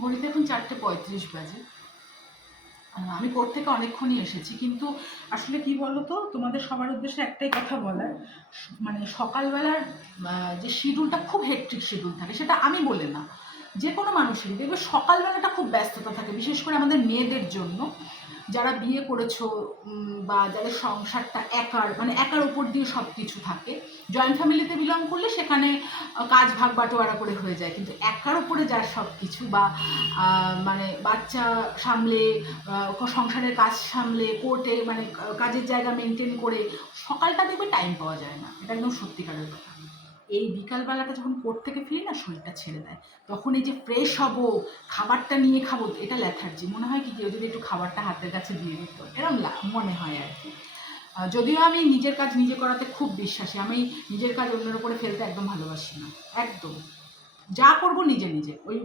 ঘড়িতে এখন 4:35 বাজে। আমি কোর্ট থেকে অনেকক্ষণই এসেছি, কিন্তু আসলে কি বলতো, তোমাদের সবার উদ্দেশ্যে একটাই কথা বলার, মানে সকালবেলার যে শিডিউলটা খুব হেক্টিক শিডিউল থাকে, সেটা আমি বলে না, যে কোনো মানুষেরই দেখবে সকালবেলাটা খুব ব্যস্ততা থাকে, বিশেষ করে আমাদের মেয়েদের জন্য, যারা বিয়ে করেছো বা যাদের সংসারটা একার, মানে একার উপর দিয়ে সব কিছু থাকে। জয়েন্ট ফ্যামিলিতে বিলং করলে সেখানে কাজ ভাগ বাটোয়ারা করে হয়ে যায়, কিন্তু একার উপরে যার সব কিছু, বা মানে বাচ্চা সামলে, সংসারের কাজ সামলে, কোর্টে মানে কাজের জায়গা মেনটেন করে সকালটা দেখবে টাইম পাওয়া যায় না, এটা একদম সত্যিকারের কথা। এই বিকালবেলাটা যখন কোর্ট থেকে ফিরি না, শরীরটা ছেড়ে দেয়, তখন এই যে ফ্রেশ হব, খাবারটা নিয়ে খাবো, এটা ল্যাথার্জি মনে হয়। কি কেউ যদি একটু খাবারটা হাতের কাছে দিয়ে দিত, এরম মনে হয় আর কি। যদিও আমি নিজের কাজ নিজে করাতে খুব বিশ্বাসী, আমি নিজের কাজ অন্যের উপরে ফেলতে একদম ভালোবাসি না, একদম। যা করব নিজে নিজে, ওই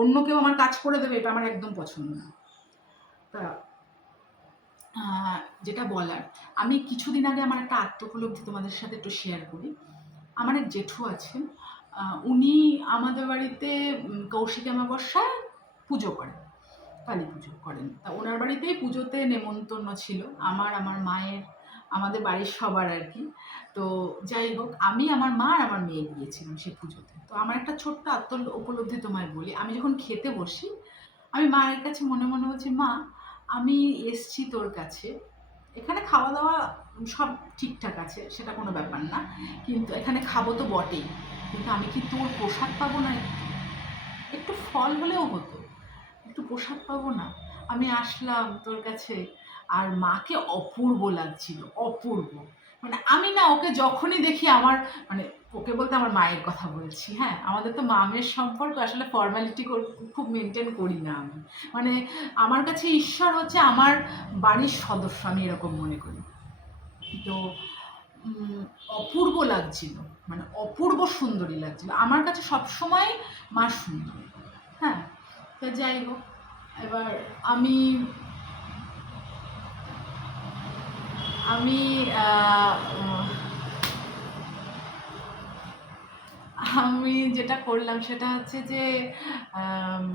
অন্য কেউ আমার কাজ করে দেবে এটা আমার একদম পছন্দ না। তা যেটা বলার, আমি কিছুদিন আগে আমার একটা আত্মোপলব্ধি তোমাদের সাথে একটু শেয়ার করি। আমার এক জেঠু আছেন, উনি আমাদের বাড়িতে কৌশিক অমাবস্যায় পুজো করেন, কালী পুজো করেন। তা ওনার বাড়িতেই পুজোতে নেমন্তন্ন ছিল আমার মায়ের, আমাদের বাড়ির সবার আর কি। তো যাই হোক, আমি, আমার মা আর আমার মেয়ে গিয়েছিলাম সেই পুজোতে। তো আমার একটা ছোট্ট উপলব্ধি তোমায় বলি, আমি যখন খেতে বসি, আমি মায়ের কাছে মনে মনে বলছি, মা আমি এসছি তোর কাছে, এখানে খাওয়া দাওয়া সব ঠিকঠাক আছে, সেটা কোনো ব্যাপার না, কিন্তু এখানে খাবো তো বটেই, কিন্তু আমি কি তোর প্রসাদ পাবো না? একটু ফল হলেও হতো, একটু প্রসাদ পাবো না? আমি আসলাম তোর কাছে, আর মাকে অপূর্ব লাগছিল, অপূর্ব। মানে আমি না ওকে যখনই দেখি আমার, মানে ওকে বলতে আমার মায়ের কথা বলছি, হ্যাঁ, আমাদের তো মা মেয়ের সম্পর্ক, আসলে ফর্মালিটি খুব মেনটেন করি না আমি। মানে আমার কাছে ঈশ্বর হচ্ছে আমার বাড়ির সদস্য, আমি এরকম মনে করি। তো অপূর্ব লাগছিল, মানে অপূর্ব সুন্দরী লাগছিল আমার কাছে, সবসময় মা সুন্দর। হ্যাঁ, তো যাই হোক, এবার আমি আমি আমি যেটা করলাম সেটা হচ্ছে যে আম,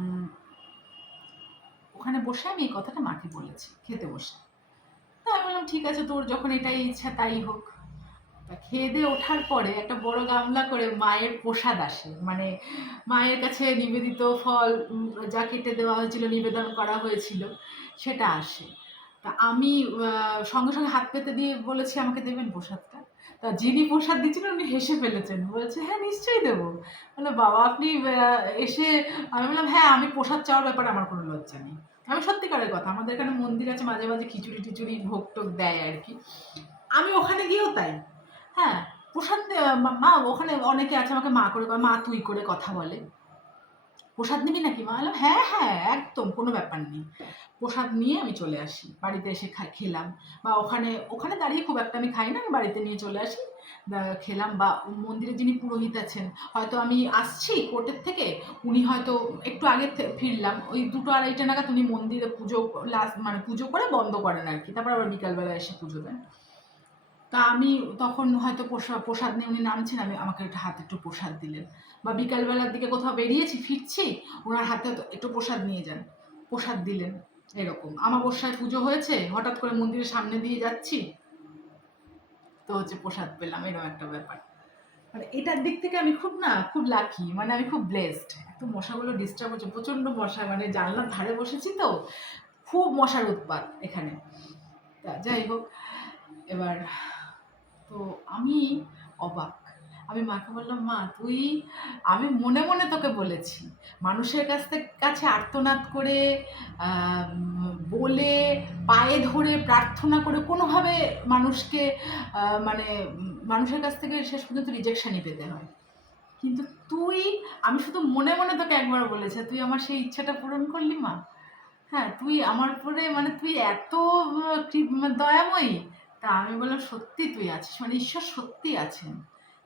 ওখানে বসে আমি এই কথাটা মাকে বলেছি খেতে বসে। তো আমি বললাম ঠিক আছে, তোর যখন এটাই ইচ্ছা তাই হোক। তা খেয়ে দিয়ে ওঠার পরে একটা বড় গামলা করে মায়ের প্রসাদ আসে, মানে মায়ের কাছে নিবেদিত ফল, যা কেটে দেওয়া হয়েছিল, নিবেদন করা হয়েছিল, সেটা আসে। তা আমি সঙ্গে সঙ্গে হাত পেতে দিয়ে বলেছি, আমাকে দেবেন প্রসাদটা? তা যিনি প্রসাদ দিচ্ছিলেন উনি হেসে ফেলেছেন, বলেছে হ্যাঁ নিশ্চয়ই দেবো। বলে বাবা আপনি এসে, আমি বললাম হ্যাঁ, আমি প্রসাদ চাওয়ার ব্যাপারে আমার কোনো লজ্জা নেই। আমি সত্যিকারের কথা, আমাদের এখানে মন্দির আছে, মাঝে মাঝে খিচুড়ি টিচুড়ি ভোগ টোগ দেয় আর কি, আমি ওখানে গিয়েও তাই। হ্যাঁ, প্রসাদ মা ওখানে অনেকে আছে আমাকে মা করে, মা তুই করে কথা বলে, প্রসাদ নিবি নাকি? মা বললাম হ্যাঁ হ্যাঁ একদম কোনো ব্যাপার নেই। প্রসাদ নিয়ে আমি চলে আসি, বাড়িতে এসে খেলাম, বা ওখানে ওখানে দাঁড়িয়ে খুব একটা আমি খাই না, আমি বাড়িতে নিয়ে চলে আসি, খেলাম। বা মন্দিরে যিনি পুরোহিত আছেন, হয়তো আমি আসছি কোর্টের থেকে, উনি হয়তো একটু আগে ফিরলাম, ওই 2-2:30 নাগাদ উনি মন্দিরে পুজো লাস্ট, মানে পুজো করে বন্ধ করেন আর কি, তারপর আবার বিকালবেলা এসে পুজো দেন। তা আমি তখন হয়তো প্রসাদ নিয়ে উনি নামছেন, আমাকে একটা হাতে একটু প্রসাদ দিলেন। বা বিকালবেলার দিকে কোথাও বেরিয়েছি, ফিরছি, ওনার হাতে একটু প্রসাদ নিয়ে যান, প্রসাদ দিলেন। এরকম আমাবস্যায় পুজো হয়েছে, হঠাৎ করে মন্দিরের সামনে দিয়ে যাচ্ছি, তো হচ্ছে প্রসাদ পেলাম, এরকম একটা ব্যাপার। মানে এটার দিক থেকে আমি খুব লাকি, মানে আমি খুব ব্লেসড। এত মশাগুলো ডিস্টার্ব হচ্ছে, প্রচণ্ড মশা, মানে জানলার ধারে বসেছি তো, খুব মশার উৎপাত এখানে। তা যাই হোক, এবার তো আমি অবাক। আমি মাকে বললাম, মা তুই, আমি মনে মনে তোকে বলেছি, মানুষের কাছে আর্তনাদ করে, বলে, পায়ে ধরে প্রার্থনা করে কোনোভাবে মানুষকে, মানে মানুষের কাছ থেকে শেষ পর্যন্ত রিজেকশনই পেতে হয়, কিন্তু তুই, আমি শুধু মনে মনে তোকে একবার বলেছি, তুই আমার সেই ইচ্ছাটা পূরণ করলি মা। হ্যাঁ, তুই আমার উপরে, মানে তুই এত দয়াময়ী। তা আমি বললাম সত্যি তুই আছিস, মানে ঈশ্বর সত্যি আছেন,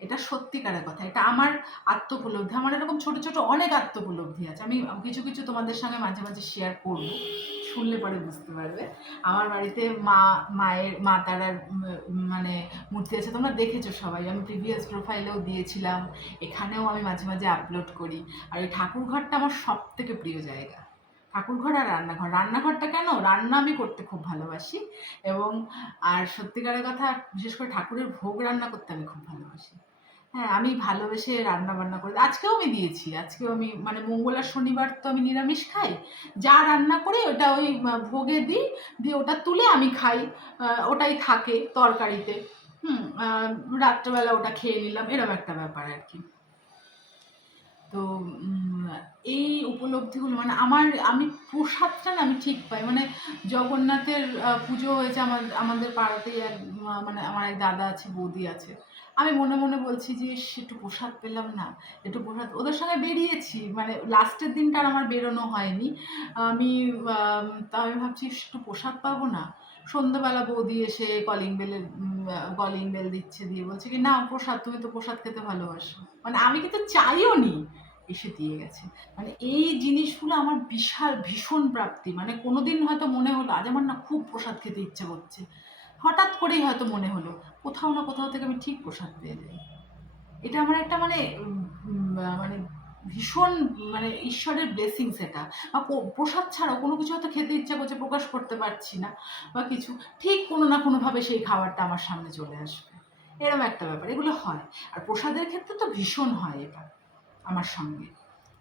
এটা সত্যিকারের কথা, এটা আমার আত্মোপলব্ধি। আমার এরকম ছোট ছোট অনেক আত্মোপলব্ধি আছে, আমি কিছু কিছু তোমাদের সঙ্গে মাঝে মাঝে শেয়ার করব, শুনলে পরে বুঝতে পারবে। আমার বাড়িতে মা তারার মানে মূর্তি আছে, তোমরা দেখেছো সবাই, আমি প্রিভিয়াস প্রোফাইলেও দিয়েছিলাম, এখানেও আমি মাঝে মাঝে আপলোড করি। আর এই ঠাকুর ঘরটা আমার সব থেকে প্রিয় জায়গা, ঠাকুরঘর আর রান্নাঘর। রান্নাঘরটা কেন, রান্না আমি করতে খুব ভালোবাসি, এবং আর সত্যিকারের কথা বিশেষ করে ঠাকুরের ভোগ রান্না করতে আমি খুব ভালোবাসি। হ্যাঁ, আমি ভালোবেসে রান্না বান্না করে, আজকেও আমি দিয়েছি, আজকেও আমি মানে মঙ্গল আর শনিবার তো আমি নিরামিষ খাই, যা রান্না করি ওটা ওই ভোগে দিই, দিয়ে ওটা তুলে আমি খাই, ওটাই থাকে তরকারিতে। রাত্রেবেলা ওটা খেয়ে নিলাম, এরকম একটা ব্যাপার আর কি। তো এই উপলব্ধিগুলো মানে আমি প্রসাদটা না আমি ঠিক পাই, মানে জগন্নাথের পুজো হয়েছে আমাদের পাড়াতেই এক মানে আমার এক দাদা আছে, বৌদি আছে, আমি মনে মনে বলছি যে একটু প্রসাদ পেলাম না, একটু প্রসাদ, ওদের সঙ্গে বেরিয়েছি, মানে লাস্টের দিনটা আর আমার বেরোনো হয়নি, আমি তা আমি ভাবছি একটু প্রসাদ পাবো না। সন্ধ্যাবেলা বৌদি এসে কলিং বেল দিচ্ছে, দিয়ে বলছে কি না প্রসাদ, তুমি তো প্রসাদ খেতে ভালোবাসো, মানে আমি কিন্তু চাইও নি, এসে দিয়ে গেছে। মানে এই জিনিসগুলো আমার ভীষণ প্রাপ্তি, মানে কোনোদিন হয়তো মনে হলো আজ আমার না খুব প্রসাদ খেতে ইচ্ছে করছে, হঠাৎ করেই হয়তো মনে হলো, কোথাও না কোথাও থেকে আমি ঠিক প্রসাদ পেয়ে যাই। এটা আমার একটা মানে মানে ভীষণ মানে ঈশ্বরের ব্লেসিংস এটা। বা প্রসাদ ছাড়াও কোনো কিছু হয়তো খেতে ইচ্ছা করছে, প্রকাশ করতে পারছি না বা কিছু, ঠিক কোনো না কোনোভাবে সেই খাবারটা আমার সামনে চলে আসবে, এরকম একটা ব্যাপার এগুলো হয়। আর প্রসাদের ক্ষেত্রে তো ভীষণ হয় এটা আমার সঙ্গে।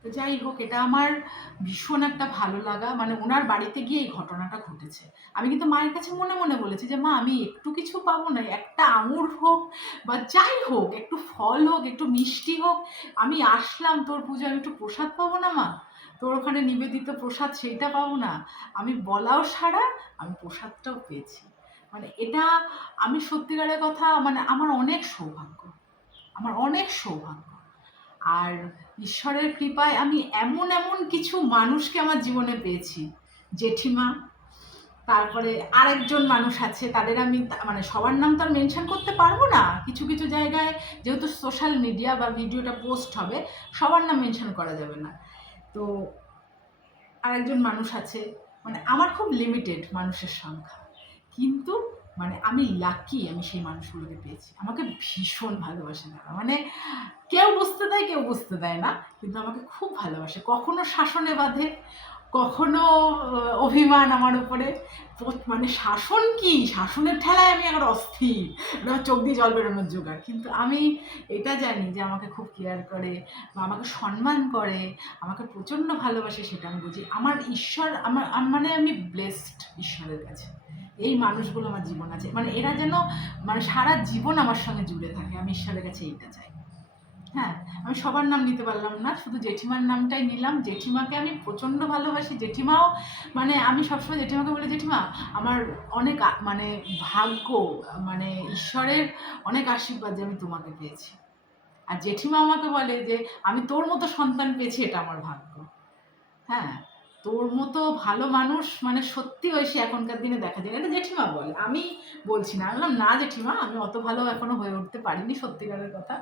তো যাই হোক, এটা আমার ভীষণ একটা ভালো লাগা, মানে ওনার বাড়িতে গিয়ে এই ঘটনাটা ঘটেছে। আমি কিন্তু মায়ের কাছে মনে মনে বলেছি যে মা আমি একটু কিছু পাবো না, একটা আঙুর হোক বা যাই হোক, একটু ফল হোক, একটু মিষ্টি হোক, আমি আসলাম তোর পুজো, আমি একটু প্রসাদ পাবো না মা, তোর ওখানে নিবেদিত প্রসাদ সেইটা পাবো না? আমি বলাও সারা, আমি প্রসাদটাও পেয়েছি। মানে এটা আমি সত্যিকারের কথা, মানে আমার অনেক সৌভাগ্য, আমার অনেক সৌভাগ্য। আর ঈশ্বরের কৃপায় আমি এমন এমন কিছু মানুষকে আমার জীবনে পেয়েছি, জেঠিমা, তারপরে আরেকজন মানুষ আছে, তাদের আমি মানে সবার নাম তো আর মেনশন করতে পারবো না, কিছু কিছু জায়গায় যেহেতু সোশ্যাল মিডিয়া বা ভিডিওটা পোস্ট হবে, সবার নাম মেনশন করা যাবে না। তো আরেকজন মানুষ আছে, মানে আমার খুব লিমিটেড মানুষের সংখ্যা, কিন্তু মানে আমি লাকি, আমি সেই মানুষগুলোকে পেয়েছি, আমাকে ভীষণ ভালোবাসে তারা, মানে কেউ বুঝতে দেয় কেউ বুঝতে দেয় না, কিন্তু আমাকে খুব ভালোবাসে, কখনো শাসনে বাঁধে, কখনো অভিমান আমার উপরে, মানে শাসন কি, শাসনের ঠেলায় আমি আবার অস্থির, আমার চোখ দিয়ে জল বেরোনোর জোগাড়, কিন্তু আমি এটা জানি যে আমাকে খুব কেয়ার করে বা আমাকে সম্মান করে, আমাকে প্রচণ্ড ভালোবাসে, সেটা আমি বুঝি। আমার ঈশ্বর মানে আমি ব্লেসড ঈশ্বরের কাছে, এই মানুষগুলো আমার জীবন আছে, মানে এরা যেন মানে সারা জীবন আমার সঙ্গে জুড়ে থাকে, আমি ঈশ্বরের কাছে এইটা চাই। হ্যাঁ, আমি সবার নাম নিতে পারলাম না, শুধু জেঠিমার নামটাই নিলাম। জেঠিমাকে আমি প্রচণ্ড ভালোবাসি, জেঠিমাও মানে আমি সবসময় জেঠিমাকে বলি জেঠিমা আমার অনেক মানে ভাগ্য, মানে ঈশ্বরের অনেক আশীর্বাদ যে আমি তোমাকে পেয়েছি। আর জেঠিমা আমাকে বলে যে আমি তোর মতো সন্তান পেয়েছি, এটা আমার ভাগ্য। হ্যাঁ, তোর মতো ভালো মানুষ মানে সত্যি ওই সে এখনকার দিনে দেখা যায় না, এটা জেঠিমা বলে, আমি বলছি না। আমি বললাম না জেঠিমা, আমি অত ভালো এখনো হয়ে উঠতে পারিনি, সত্যিকারের কথা।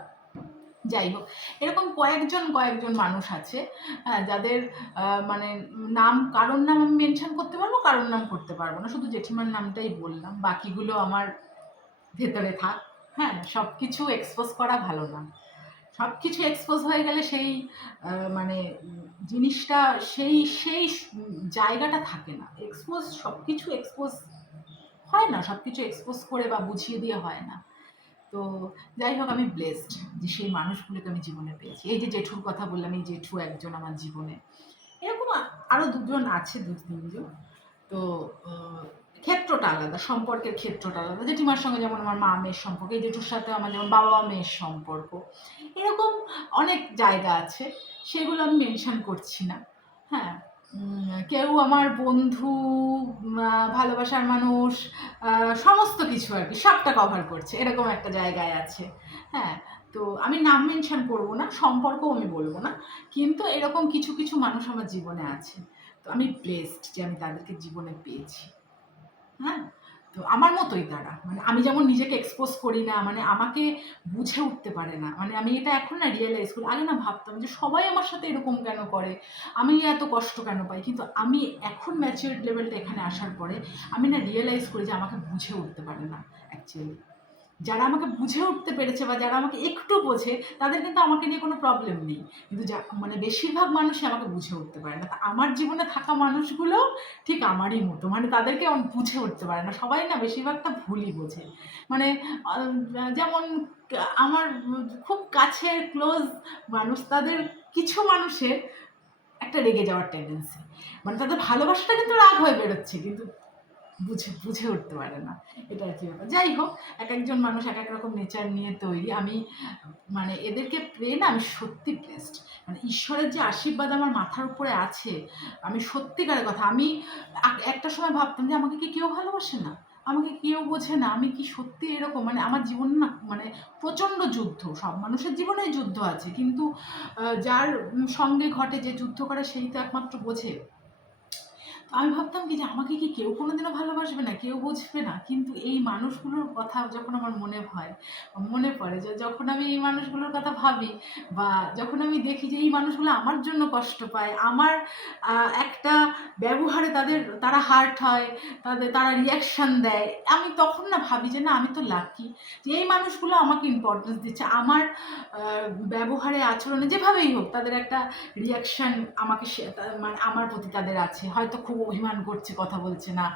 যাই হোক, এরকম কয়েকজন মানুষ আছে, যাদের মানে নাম, কারোর নাম আমি মেনশন করতে পারবো, কারোর নাম করতে পারবো না, শুধু জেঠিমার নামটাই বললাম, বাকিগুলো আমার ভেতরে থাক। হ্যাঁ, সব কিছু এক্সপোজ করা ভালো না, সব কিছু এক্সপোজ হয়ে গেলে সেই মানে জিনিসটা সেই সেই জায়গাটা থাকে না, সব কিছু এক্সপোজ হয় না, সব কিছু এক্সপোজ করে বা বুঝিয়ে দিয়ে হয় না। তো যাই হোক, আমি ব্লেসড যে সেই মানুষগুলোকে আমি জীবনে পেয়েছি। এই যে জেঠুর কথা বললাম, এই জেঠু একজন আমার জীবনে, এরকম আরও দুজন আছে, দু তিনজন। তো ক্ষেত্রটা আলাদা, সম্পর্কের ক্ষেত্রটা আলাদা, জেঠিমার সঙ্গে যেমন আমার মা মেয়ের সম্পর্ক, এই জেঠুর সাথে আমার যেমন বাবা মেয়ের সম্পর্ক, এরকম অনেক জায়গা আছে, সেগুলো আমি মেনশন করছি না। হ্যাঁ, কেউ আমার বন্ধু, ভালোবাসার মানুষ, সমস্ত কিছু আর কি, সবটা কভার করছে, এরকম একটা জায়গায় আছে। হ্যাঁ, তো আমি নাম মেনশন করবো না, সম্পর্কও আমি বলবো না, কিন্তু এরকম কিছু কিছু মানুষ আমার জীবনে আছে। তো আমি ব্লেসড যে আমি তাদেরকে জীবনে পেয়েছি। হ্যাঁ, তো আমার মতোই তারা, মানে আমি যেমন নিজেকে এক্সপোজ করি না, মানে আমাকে বুঝে উঠতে পারে না, মানে আমি এটা এখন না রিয়েলাইজ করি। আগে না ভাবতাম যে সবাই আমার সাথে এরকম কেন করে, আমি এত কষ্ট কেন পাই, কিন্তু আমি এখন ম্যাচিউরড লেভেলটা এখানে আসার পরে আমি না রিয়েলাইজ করি যে আমাকে বুঝে উঠতে পারে না অ্যাকচুয়ালি। যারা আমাকে বুঝে উঠতে পেরেছে বা যারা আমাকে একটু বোঝে তাদের কিন্তু আমাকে নিয়ে কোনো প্রবলেম নেই, কিন্তু যা মানে বেশিরভাগ মানুষই আমাকে বুঝে উঠতে পারে না। তা আমার জীবনে থাকা মানুষগুলো ঠিক আমারই মতো, মানে তাদেরকে বুঝে উঠতে পারে না সবাই, না বেশিরভাগটা ভুলই বোঝে। মানে যেমন আমার খুব কাছের ক্লোজ মানুষ, তাদের কিছু মানুষের একটা রেগে যাওয়ার টেন্ডেন্সি, মানে তাদের ভালোবাসাটা কিন্তু রাগ হয়ে বেরোচ্ছে, কিন্তু বুঝে বুঝে উঠতে পারে না। এটা আর কি ব্যাপার। যাই হোক, একেকজন মানুষ একেক রকম নেচার নিয়ে তৈরি। আমি মানে এদেরকে পেয়ে না আমি সত্যি ব্লেসড। মানে ঈশ্বরের যে আশীর্বাদ আমার মাথার উপরে আছে, আমি সত্যিকারের কথা, আমি একটা সময় ভাবতাম যে আমাকে কি কেউ ভালোবাসে না? আমাকে কেউ বোঝে না? আমি কি সত্যি এরকম? মানে আমার জীবন না মানে প্রচণ্ড যুদ্ধ। সব মানুষের জীবনেই যুদ্ধ আছে। কিন্তু যার সঙ্গে ঘটে, যে যুদ্ধ করে সেই তো একমাত্র বোঝে। আমি ভাবতাম কি যে আমাকে কি কেউ কোনোদিনও ভালোবাসবে না, কেউ বুঝবে না। কিন্তু এই মানুষগুলোর কথা যখন আমার মনে পড়ে, যে যখন আমি এই মানুষগুলোর কথা ভাবি বা যখন আমি দেখি যে এই মানুষগুলো আমার জন্য কষ্ট পায়, আমার একটা ব্যবহারে তারা হার্ট হয়, তারা রিঅ্যাকশন দেয়, আমি তখন না ভাবি যে না, আমি তো লাকি যে এই মানুষগুলো আমাকে ইম্পর্টেন্স দিচ্ছে। আমার ব্যবহারে, আচরণে, যেভাবেই হোক তাদের একটা রিয়াকশান আমাকে মানে আমার প্রতি তাদের আছে। হয়তো খুব অভিমান করছে, কথা বলছে না,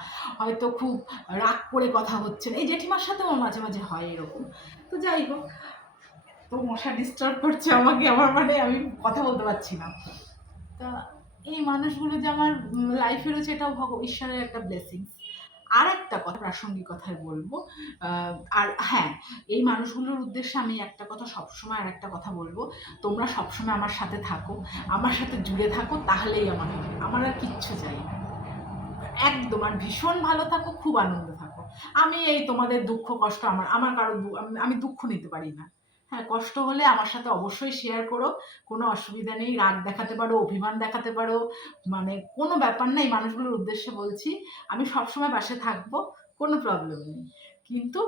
হয়তো খুব রাগ করে কথা হচ্ছে না। এই জেঠিমার সাথেও মাঝে মাঝে হয় এরকম। তো যাই হোক, তো মশা ডিস্টার্ব করছে আমাকে, আমার মানে আমি কথা বলতে পারছি না। তা এই মানুষগুলো যে আমার লাইফে রয়েছে, এটাও ঈশ্বরের একটা ব্লেসিংস। আর একটা কথা প্রাসঙ্গিক কথায় বলবো, আর হ্যাঁ, এই মানুষগুলোর উদ্দেশ্যে আমি একটা কথা সবসময়, আর একটা কথা বলবো, তোমরা সবসময় আমার সাথে থাকো, আমার সাথে জুড়ে থাকো, তাহলেই আমার হবে। আমার আর কিচ্ছু চাই না, একদম। আর ভীষণ ভালো থাকো, খুব আনন্দে থাকো। আমি এই তোমাদের দুঃখ কষ্ট, আমার আমার কারো আমি দুঃখ নিতে পারি না। হ্যাঁ, কষ্ট হলে আমার সাথে অবশ্যই শেয়ার করো, কোনো অসুবিধা নেই। রাগ দেখাতে পারো, অভিমান দেখাতে পারো, মানে কোনো ব্যাপার না। এই মানুষগুলোর উদ্দেশ্যে বলছি, আমি সবসময় পাশে থাকবো, কোনো প্রবলেম নেই। কিন্তু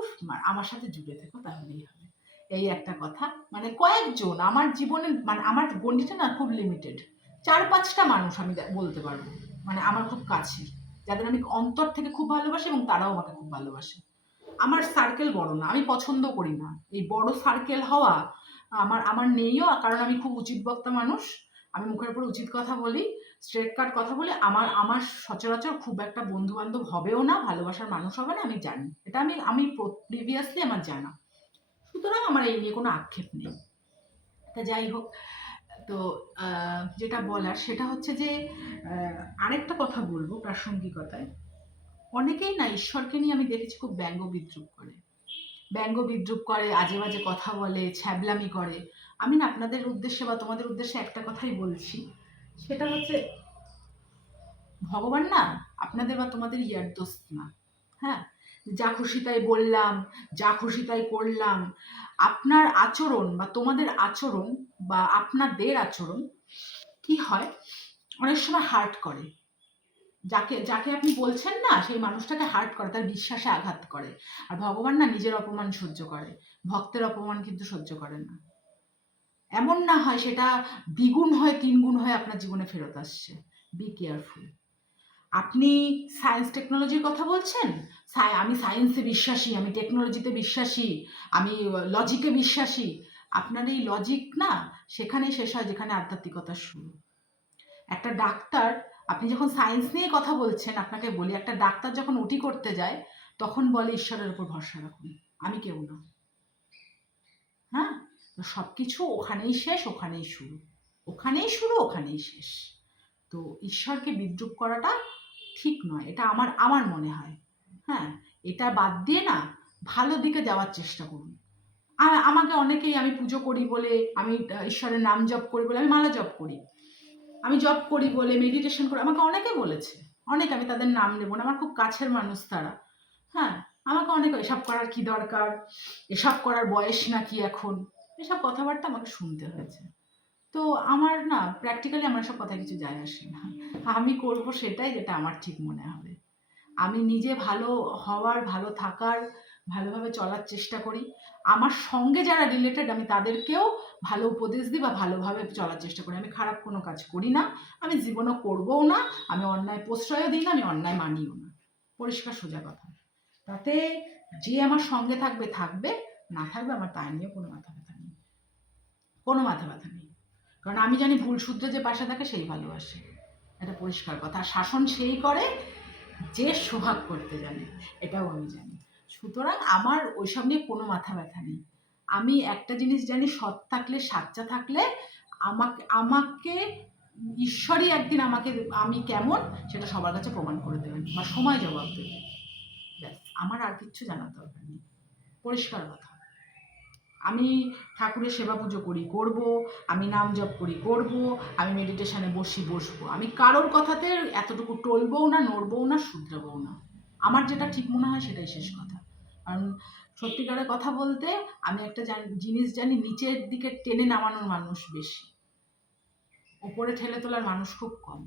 আমার সাথে জুড়ে থেকো, তাহলেই হবে। এই একটা কথা। মানে কয়েকজন আমার জীবনে, মানে আমার গণ্ডিটা না খুব লিমিটেড। 4-5টা মানুষ আমি বলতে পারবো, মানে আমার খুব কাছের, যাদের আমি অন্তর থেকে খুব ভালোবাসি এবং তারাও আমাকে খুব ভালোবাসে। আমার সার্কেল বড় না, আমি পছন্দ করি না এই বড় সার্কেল হওয়া। আমার আমার নেইও, কারণ আমি খুব উচিত বক্তা মানুষ। আমি মুখের উপর উচিত কথা বলি, স্ট্রেট কাট কথা বলি। আমার আমার সচরাচর খুব একটা বন্ধু বান্ধব হবেও না, ভালোবাসার মানুষ হবে না, আমি জানি এটা। আমি আমি প্রিভিয়াসলি আমার জানা। সুতরাং আমার এই নিয়ে কোনো আক্ষেপ নেই। তা যাই হোক, তো যেটা বলার সেটা হচ্ছে যে আরেকটা কথা বলবো প্রাসঙ্গিকতায়। অনেকেই না ঈশ্বরকে নিয়ে আমি দেখেছি খুব ব্যঙ্গ বিদ্রূপ করে, আজে বাজে কথা বলে, ছ্যাবলামি করে। আমি না আপনাদের উদ্দেশ্যে বা তোমাদের উদ্দেশ্যে একটা কথাই বলছি, সেটা হচ্ছে ভগবান না আপনাদের বা তোমাদের ইয়ার দোস্ত না। হ্যাঁ, যা খুশি তাই বললাম, যা খুশি তাই করলাম, আপনার আচরণ বা তোমাদের আচরণ বা আপনাদের আচরণ কি হয়, অনেক সময় হার্ট করে। যাকে যাকে আপনি বলছেন না, সেই মানুষটাকে হার্ট করে, তার বিশ্বাসে আঘাত করে। আর ভগবান না নিজের অপমান সহ্য করে, ভক্তের অপমান কিন্তু সহ্য করে না। এমন না হয় সেটা দ্বিগুণ হয়ে 3 গুণ হয়ে আপনার জীবনে ফেরত আসছে। Be careful. আপনি সায়েন্স টেকনোলজির কথা বলছেন, আমি সায়েন্সে বিশ্বাসী, আমি টেকনোলজিতে বিশ্বাসী, আমি লজিকে বিশ্বাসী। আপনার এই লজিক না সেখানেই শেষ হয় যেখানে আধ্যাত্মিকতার শুরু। একটা ডাক্তার, আপনি যখন সায়েন্স নিয়ে কথা বলছেন, আপনাকে বলি, একটা ডাক্তার যখন ওটি করতে যায় তখন বলে ঈশ্বরের উপর ভরসা রাখুন, আমি কেউ না। হ্যাঁ, তো সব কিছু ওখানেই শেষ, ওখানেই শুরু, ওখানেই শুরু, ওখানেই শেষ। তো ঈশ্বরকে বিদ্রূপ করাটা ঠিক নয়, এটা আমার আমার মনে হয়। হ্যাঁ, এটা বাদ দিয়ে না ভালো দিকে যাওয়ার চেষ্টা করুন। আমাকে অনেকেই, আমি পুজো করি বলে, আমি ঈশ্বরের নাম জপ করি বলে, আমি মালা জপ করি, আমি জব করি বলে, মেডিটেশন করি, আমাকে অনেকে বলেছে, অনেক, আমি তাদের নাম নেব না, আমার খুব কাছের মানুষ তারা। হ্যাঁ, আমাকে অনেকে এসব করার কি দরকার, এসব করার বয়স নাকি এখন, এসব কথাবার্তা আমাকে শুনতে হয়েছে। তো আমার না প্র্যাকটিক্যালি আমার সব কথা কিছু যায় আসে না, আমি করব সেটাই যেটা আমার ঠিক মনে হবে। আমি নিজে ভালো হওয়ার, ভালো থাকার, ভালোভাবে চলার চেষ্টা করি। আমার সঙ্গে যারা রিলেটেড আমি তাদেরকেও ভালো উপদেশ দিই বা ভালোভাবে চলার চেষ্টা করি। আমি খারাপ কোনো কাজ করি না, আমি জীবনেও করবও না, আমি অন্যায় প্রশ্রয়ও দিই না, আমি অন্যায় মানিও না। পরিষ্কার সোজা কথা। তাতে যে আমার সঙ্গে থাকবে থাকবে, না থাকবে আমার তাই নিয়ে কোনো মাথা ব্যথা নেই, কোনো মাথা ব্যথা নেই। কারণ আমি জানি ভুল সূত্রে যে পাশে থাকে সেই ভালোবাসে, এটা পরিষ্কার কথা। আর শাসন সেই করে যে সোহাগ করতে জানে, এটাও আমি জানি। সুতরাং আমার ওইসব নিয়ে কোনো মাথা ব্যথা নেই। আমি একটা জিনিস জানি, সৎ থাকলে, সাচ্চা থাকলে আমাকে আমাকে ঈশ্বরই একদিন আমাকে আমি কেমন সেটা সবার কাছে প্রমাণ করে দেবেন বা সময় জবাব দেবে। ব্যাস, আমার আর কিচ্ছু জানার দরকার নেই, পরিষ্কার কথা। আমি ঠাকুরের সেবা পুজো করি, করব, আমি নাম জপ করি, করব, আমি মেডিটেশনে বসবো, আমি কারোর কথাতে এতটুকু টলবও না, নড়বও না, শুধরাবও না। আমার যেটা ঠিক মনে হয় সেটাই শেষ কথা। কারণ সত্যিকারের কথা বলতে আমি একটা জিনিস জানি, নিচের দিকে টেনে নামানোর মানুষ বেশি, ওপরে ঠেলে তোলার মানুষ খুব কম।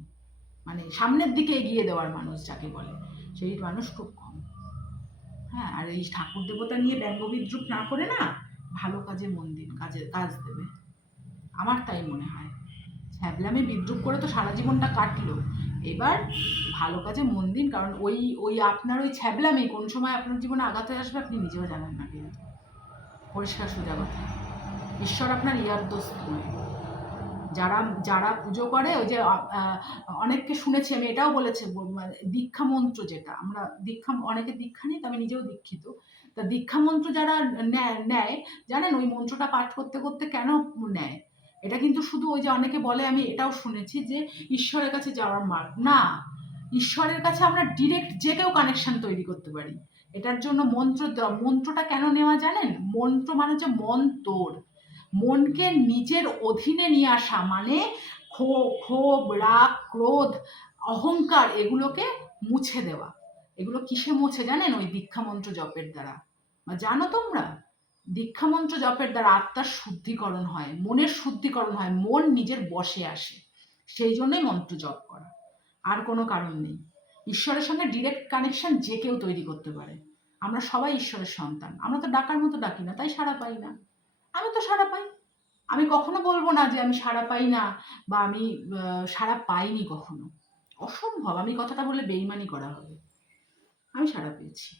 মানে সামনের দিকে এগিয়ে দেওয়ার মানুষ যাকে বলে, সেই মানুষ খুব কম। হ্যাঁ, আর এই ঠাকুর দেবতা নিয়ে ব্যঙ্গ বিদ্রুপ না করে না, ভালো কাজে মন দিন, কাজ দেবে, আমার তাই মনে হয়। ছ্যাবলামি বিদ্রুপ করে তো সারা জীবনটা কাটলো, এবার ভালো কাজে মন দিন। কারণ ওই ওই আপনার ওই ছ্যাবলামি কোন সময় আপনার জীবনে আঘাত হয়ে আসবে আপনি নিজেও জানেন না, কিন্তু পরিষ্কার সোজা কথা। ঈশ্বর আপনার ইয়ার দোস্ত নয়। যারা যারা পুজো করে, ওই যে অনেককে শুনেছি আমি, এটাও বলেছে মানে দীক্ষা মন্ত্র, যেটা আমরা দীক্ষা, অনেকে দীক্ষা নিই, তো আমি নিজেও দীক্ষিত, তা দীক্ষা মন্ত্র যারা নেয় জানেন ওই মন্ত্রটা পাঠ করতে করতে কেন নেয়? এটা কিন্তু শুধু ওই যে অনেকে বলে, আমি এটাও শুনেছি যে ঈশ্বরের কাছে যাওয়ার মার্গ না। ঈশ্বরের কাছে আমরা ডিরেক্ট যে কেউ কানেকশন তৈরি করতে পারি। এটার জন্য মন্ত্রটা কেন নেওয়া জানেন? মন্ত্র মানে হচ্ছে মন তোর, মনকে নিজের অধীনে নিয়ে আসা, মানে ক্ষোভ, রাগ, ক্রোধ, অহংকার, এগুলোকে মুছে দেওয়া। এগুলো কিসে মুছে জানেন? ওই দীক্ষা মন্ত্র জপের দ্বারা। জানো তোমরা, দীক্ষা মন্ত্র জপের দ্বারা আত্মার শুদ্ধিকরণ হয়, মনের শুদ্ধিকরণ হয়, মন নিজের বশে আসে। সেই জন্যই মন্ত্র জপ করা, আর কোনো কারণ নেই। ঈশ্বরের সঙ্গে ডিরেক্ট কানেকশন যে কেউ তৈরি করতে পারে। আমরা সবাই ঈশ্বরের সন্তান, আমরা তো ডাকার মতো ডাকি না, তাই সাড়া পাই না। আমি তো সাড়া পাই, আমি কখনো বলবো না যে আমি সাড়া পাই না বা আমি সাড়া পাইনি কখনো, অসম্ভব। আমি কথাটা বলে বেইমানি করা হবে। আমি সাড়া পেয়েছি,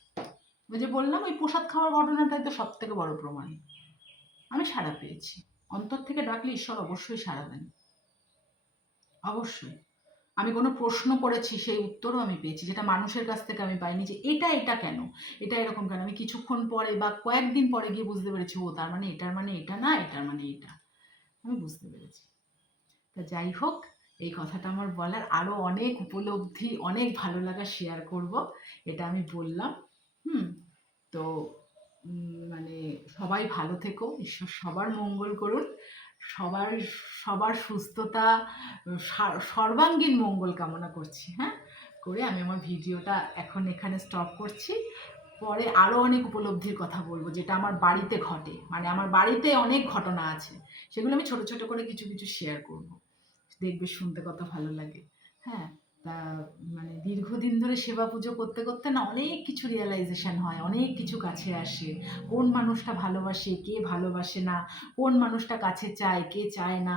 ওই যে বললাম ওই প্রসাদ খাওয়ার ঘটনাটাই তো সব থেকে বড় প্রমাণ। আমি সাড়া পেয়েছি, অন্তর থেকে ডাকলে ঈশ্বর অবশ্যই সাড়া দেন, অবশ্যই। আমি কোনো প্রশ্ন করেছি, সেই উত্তরও আমি পেয়েছি, যেটা মানুষের কাছ থেকে আমি পাইনি, যে এটা কেন, এটা এরকম কেন। আমি কিছুক্ষণ পরে বা কয়েকদিন পরে গিয়ে বুঝতে পেরেছি, ও তার মানে এটার মানে এটা না, এটার মানে এটা, আমি বুঝতে পেরেছি। তা যাই হোক, এই কথাটা আমার বলার, আরও অনেক উপলব্ধি, অনেক ভালো লাগা শেয়ার করব, এটা আমি বললাম। তো মানে সবাই ভালো থেকো, ঈশ্বর সবার মঙ্গল করুন, সবার সবার সুস্থতা, সর্বাঙ্গীন মঙ্গল কামনা করছি। হ্যাঁ, করে আমি আমার ভিডিওটা এখন এখানে স্টপ করছি। পরে আরও অনেক উপলব্ধির কথা বলবো, যেটা আমার বাড়িতে ঘটে, মানে আমার বাড়িতে অনেক ঘটনা আছে, সেগুলো আমি ছোট ছোট করে কিছু কিছু শেয়ার করব, দেখবে শুনতে কত ভালো লাগে। হ্যাঁ, তা মানে দীর্ঘদিন ধরে সেবা পুজো করতে করতে না অনেক কিছু রিয়েলাইজেশন হয়, অনেক কিছু কাছে আসে। কোন মানুষটা ভালোবাসে, কে ভালোবাসে না, কোন মানুষটা কাছে চায়, কে চায় না,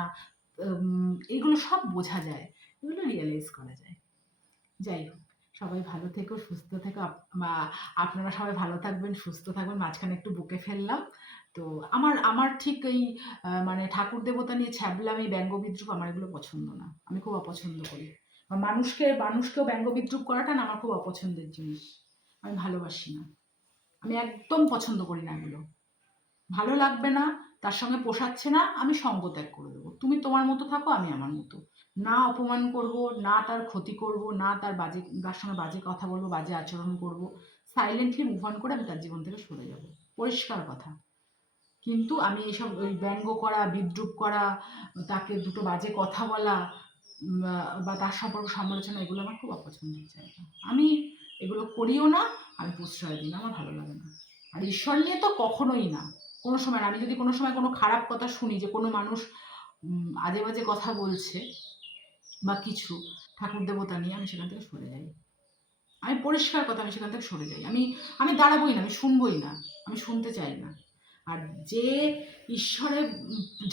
এগুলো সব বোঝা যায়, এগুলো রিয়েলাইজ করা যায়। যাই হোক, সবাই ভালো থেকো, সুস্থ থেকো, আপনারা সবাই ভালো থাকবেন, সুস্থ থাকবেন। মাঝখানে একটু বকে ফেললাম। তো আমার আমার ঠিক এই মানে ঠাকুর দেবতা নিয়ে ছ্যাবলামি, ব্যঙ্গ বিদ্রুপ, আমার এগুলো পছন্দ না, আমি খুব অপছন্দ করি। আর মানুষকেও ব্যঙ্গ বিদ্রুপ করাটা না আমার খুব অপছন্দের জিনিস, আমি ভালোবাসি না, আমি একদম পছন্দ করি না এগুলো। ভালো লাগবে না, তার সঙ্গে পোষাচ্ছে না, আমি সঙ্গ ত্যাগ করে দেবো। তুমি তোমার মতো থাকো, আমি আমার মতো। না অপমান করব, না তার ক্ষতি করব, না তার সঙ্গে বাজে কথা বলবো, বাজে আচরণ করব। সাইলেন্টলি মুভ অন করে আমি তার জীবন থেকে সরে যাব, পরিষ্কার কথা। কিন্তু আমি এসব ওই ব্যঙ্গ করা, বিদ্রুপ করা, তাকে দুটো বাজে কথা বলা, বা তার সম্পর্কে সমালোচনা, এগুলো আমার খুব অপছন্দের জায়গা। আমি এগুলো করিও না, আমি প্রশ্রয় দিই না, আমার ভালো লাগে না। আর ঈশ্বর নিয়ে তো কখনোই না, কোনো সময় না। আমি যদি কোনো সময় কোনো খারাপ কথা শুনি যে কোনো মানুষ আজে বাজে কথা বলছে বা কিছু ঠাকুর দেবতা নিয়ে, আমি সেখান থেকে সরে যাই। আমি পরিষ্কার কথা, আমি সেখান থেকে সরে যাই। আমি আমি দাঁড়াবোই না, আমি শুনবোই না, আমি শুনতে চাই না। আর যে ঈশ্বরে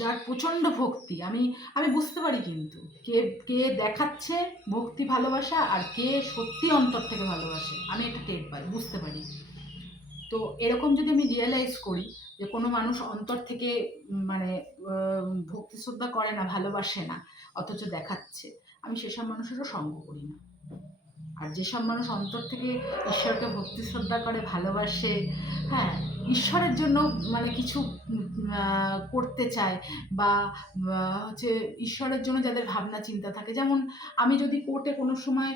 যার প্রচণ্ড ভক্তি, আমি আমি বুঝতে পারি কিন্তু কে কে দেখাচ্ছে ভক্তি ভালোবাসা আর কে সত্যি অন্তর থেকে ভালোবাসে, আমি এটা টের পাই, বুঝতে পারি। তো এরকম যদি আমি রিয়েলাইজ করি যে কোনো মানুষ অন্তর থেকে মানে ভক্তি শ্রদ্ধা করে না, ভালোবাসে না, অথচ দেখাচ্ছে, আমি সেসব মানুষেরও সঙ্গ করি না। আর যেসব মানুষ অন্তর থেকে ঈশ্বরকে ভক্তি শ্রদ্ধা করে, ভালোবাসে, হ্যাঁ, ঈশ্বরের জন্য মানে কিছু করতে চায়, বা হচ্ছে ঈশ্বরের জন্য যাদের ভাবনা চিন্তা থাকে, যেমন আমি যদি কোর্টে কোনো সময়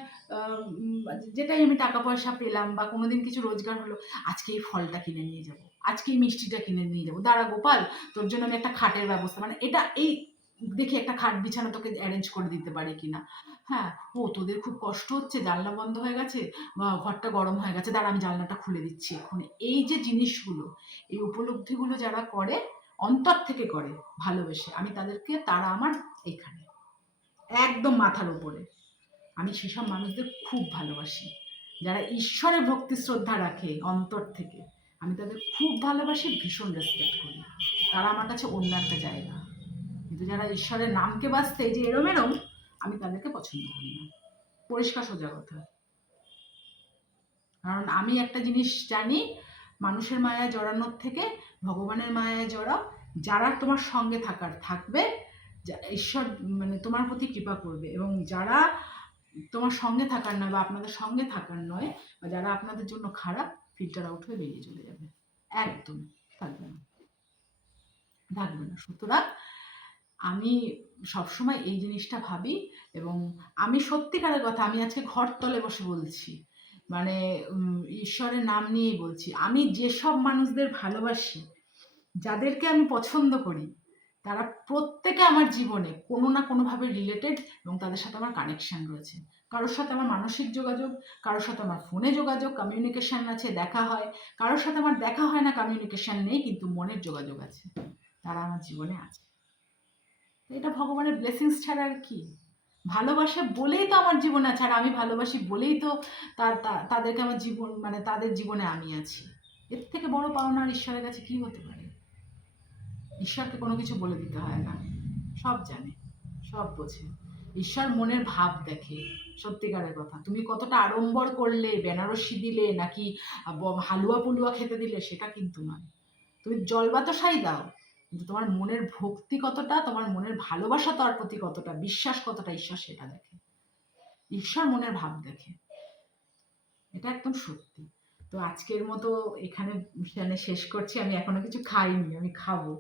যেটাই আমি টাকা পয়সা পেলাম বা কোনো দিন কিছু রোজগার হলো, আজকে এই ফলটা কিনে নিয়ে যাব, আজকে এই মিষ্টিটা কিনে নিয়ে যাবো, দাঁড়া গোপাল তোর জন্য আমি একটা খাটের ব্যবস্থা, মানে এটা এই দেখি একটা খাট বিছানা তোকে অ্যারেঞ্জ করে দিতে পারি কিনা। হ্যাঁ, ও তোদের খুব কষ্ট হচ্ছে, জানলা বন্ধ হয়ে গেছে, ঘরটা গরম হয়ে গেছে, দাঁড়া আমি জানলাটা খুলে দিচ্ছি এক্ষুনি। এই যে জিনিসগুলো, এই উপলব্ধিগুলো যারা করে, অন্তর থেকে করে ভালোবেসে, আমি তাদেরকে, তারা আমার এখানে একদম মাথার উপরে, আমি সেসব মানুষদের খুব ভালোবাসি। যারা ঈশ্বরে ভক্তি শ্রদ্ধা রাখে অন্তর থেকে, আমি তাদের খুব ভালোবাসি, ভীষণ রেসপেক্ট করি, তারা আমার কাছে অন্য একটা জায়গা। কিন্তু যারা ঈশ্বরের নামকে বাঁচতে এই যে এরম এরম, আমি তাদেরকে পছন্দ করি না, পরিষ্কার সোজা কথা। কারণ আমি একটা জিনিস জানি, মানুষের মায়ায় জড়ানোর থেকে ভগবানের মায়ায় জড়াও, যারা তোমার সঙ্গে থাকবে, ঈশ্বর মানে তোমার প্রতি কৃপা করবে, এবং যারা তোমার সঙ্গে থাকার নয় বা আপনাদের সঙ্গে থাকার নয়, বা যারা আপনাদের জন্য খারাপ, ফিল্টার আউট হয়ে বেরিয়ে চলে যাবে, একদম থাকবে না, থাকবে না। সুতরাং আমি সবসময় এই জিনিসটা ভাবি, এবং আমি সত্যিকারের কথা, আমি আজকে ঘর তলে বসে বলছি, মানে ঈশ্বরের নাম নিয়েই বলছি, আমি যেসব মানুষদের ভালোবাসি, যাদেরকে আমি পছন্দ করি, তারা প্রত্যেকে আমার জীবনে কোনো না কোনোভাবে রিলেটেড, এবং তাদের সাথে আমার কানেকশান রয়েছে। কারোর সাথে আমার মানসিক যোগাযোগ, কারোর সাথে আমার ফোনে যোগাযোগ, কমিউনিকেশান আছে, দেখা হয়, কারোর সাথে আমার দেখা হয় না, কমিউনিকেশান নেই, কিন্তু মনের যোগাযোগ আছে, তারা আমার জীবনে আছে। এটা ভগবানের ব্লেসিংস ছাড়া আর কি? ভালোবাসে বলেই তো আমার জীবনে আছে, আর আমি ভালোবাসি বলেই তো তাদেরকে আমার জীবন, মানে তাদের জীবনে আমি আছি। এর থেকে বড় পাওনা আর ঈশ্বরের কাছে কি হতে পারে? ঈশ্বরকে কোনো কিছু বলে দিতে হয় না, সব জানে, সব বোঝে। ঈশ্বর মনের ভাব দেখে, সত্যিকারের কথা। তুমি কতটা আড়ম্বর করলে, বেনারসি দিলে, নাকি হালুয়া পুলুয়া খেতে দিলে, সেটা কিন্তু নয়। তুমি জল বাতাসাই দাও, কিন্তু তোমার মনের ভক্তি কতটা, তোমার মনের ভালোবাসা তার প্রতি কতটা, বিশ্বাস কতটা, ঈশ্বর সেটা দেখে। ঈশ্বর মনের ভাব দেখে, এটা একদম সত্যি। তো আজকের মতো এখানে শেষ করছি। আমি এখনো কিছু খাইনি, আমি খাবো।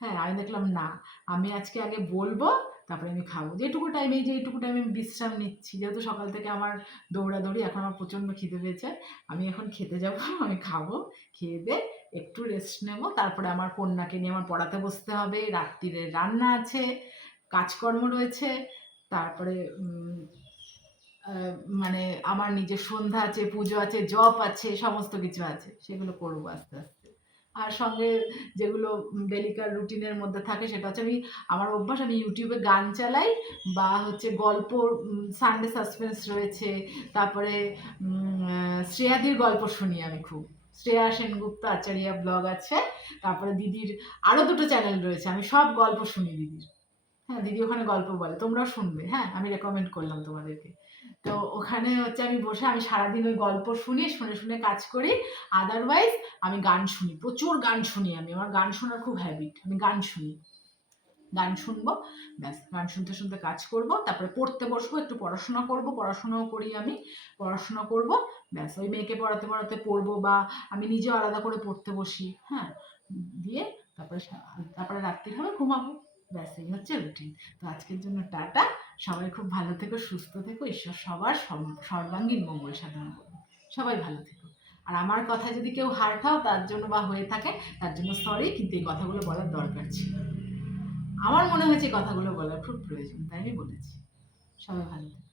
হ্যাঁ, আমি দেখলাম না, আমি আজকে আগে বলবো, তারপরে আমি খাবো। যেটুকু টাইম, এই যে এইটুকু টাইম আমি বিশ্রাম নিচ্ছি, যেহেতু সকাল থেকে আমার দৌড়াদৌড়ি, এখন আমার প্রচণ্ড খিদে পেয়েছে, আমি এখন খেতে যাবো, আমি খাবো, খেয়ে দিয়ে একটু রেস্ট নেব, তারপরে আমার কন্যাকে নিয়ে আমার পড়াতে বসতে হবে, রাত্রিরে রান্না আছে, কাজকর্ম রয়েছে, তারপরে মানে আমার নিজের সন্ধ্যা আছে, পুজো আছে, জপ আছে, সমস্ত কিছু আছে, সেগুলো করবো আস্তে আস্তে। আর সঙ্গে যেগুলো ডেলিকার রুটিনের মধ্যে থাকে, সেটা হচ্ছে, আমার অভ্যাস, আমি ইউটিউবে গান চালাই, বা হচ্ছে গল্প, সানডে সাসপেন্স রয়েছে, তারপরে শ্রেয়াদির গল্প শুনি আমি খুব, শ্রেয়া সেনগুপ্ত আচারিয়া ব্লগ আছে, তারপরে দিদির আরও দুটো চ্যানেল রয়েছে, আমি সব গল্প শুনি দিদির। হ্যাঁ, দিদি ওখানে গল্প বলে, তোমরাও শুনবে, হ্যাঁ, আমি রেকমেন্ড করলাম তোমাদেরকে। তো ওখানে হচ্ছে আমি বসে, আমি সারাদিন ওই গল্প শুনি, শুনে শুনে কাজ করি। আদারওয়াইজ আমি গান শুনি, প্রচুর গান শুনি আমি, আমার গান শোনার খুব হ্যাবিট, আমি গান শুনি, গান শুনবো, ব্যাস, গান শুনতে শুনতে কাজ করব, তারপরে পড়তে বসবো, একটু পড়াশোনা করব, পড়াশোনাও করি আমি, পড়াশোনা করব, ব্যাস, ওই মেয়েকে পড়াতে পড়াতে পড়বো, বা আমি নিজেও আলাদা করে পড়তে বসি, হ্যাঁ, দিয়ে তারপরে রাত্রি হবে, ঘুমাবো, ব্যাস, এই হচ্ছে রুটিন। তো আজকের জন্য টাটা, সবাই খুব ভালো থেকো, সুস্থ থেকো, ঈশ্বর সবার সর্বাঙ্গীন মঙ্গল সাধন করুন, সবাই ভালো থেকো। আর আমার কথা যদি কেউ হার্ট হও তার জন্য, বা হয়ে থাকে তার জন্য সরি, কিন্তু এই কথাগুলো বলার দরকার ছিল, আমার মনে হয়েছে কথাগুলো বলার খুব প্রয়োজন, তাই আমি বলেছি। সবাই ভালো থেকো।